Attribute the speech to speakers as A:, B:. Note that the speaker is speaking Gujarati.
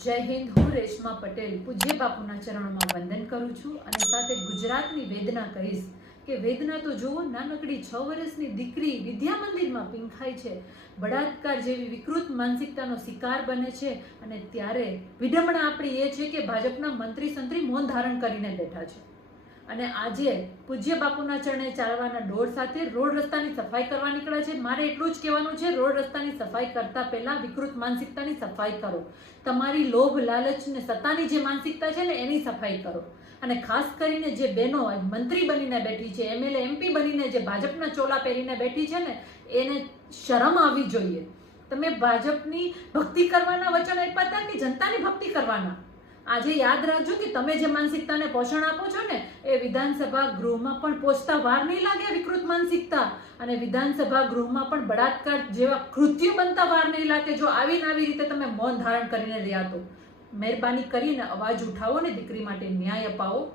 A: હિન્દ, હું રેશમા પટેલ પૂજ્ય બાપુના ચરણોમાં વંદન કરું છું અને સાથે ગુજરાતની વેદના કહીશ કે વેદના તો જુઓ, નાનકડી છ વર્ષની દીકરી વિદ્યા મંદિરમાં પીંખાય છે. બળાત્કાર જેવી વિકૃત માનસિકતાનો શિકાર બને છે અને ત્યારે વિડંબણા આપણી એ છે કે ભાજપના મંત્રી સંત્રી મૌન ધારણ કરીને બેઠા છે. અને આજે પૂજ્ય બાપુના ચરણે ચાલવાના દોડ સાથે રોડ રસ્તાની સફાઈ કરવા નીકળ્યા છે. મારે એટલું જ કહેવાનું છે, રોડ રસ્તાની સફાઈ કરતા પહેલા વિકૃત માનસિકતાની સફાઈ કરો. તમારી લોભ, લાલચ ને સત્તાની જે માનસિકતા છે ને, એની સફાઈ કરો. અને ખાસ કરીને જે બહેનો મંત્રી બનીને બેઠી છે એમએલએ એમપી બનીને જે ભાજપના ચોલા પહેરીને બેઠી છે ને, એને શરમ આવવી જોઈએ. તમે ભાજપની ભક્તિ કરવાના વચન આપ્યા હતા કે જનતાની ભક્તિ કરવાના? આજે યાદ રાખજો કે તમે જે માનસિકતાને પોષણ આપો છો ને, એ વિધાનસભા ગૃહમાં પણ પહોંચતા વાર નહીં લાગે વિકૃત માનસિકતા. અને વિધાનસભા ગૃહમાં પણ બળાત્કાર જેવા કૃત્યો બનતા વાર નહીં લાગે જો આવીને આવી રીતે તમે મૌન ધારણ કરીને રહ્યા તો. મહેરબાની કરીને અવાજ ઉઠાવો ને દીકરી માટે ન્યાય અપાવો.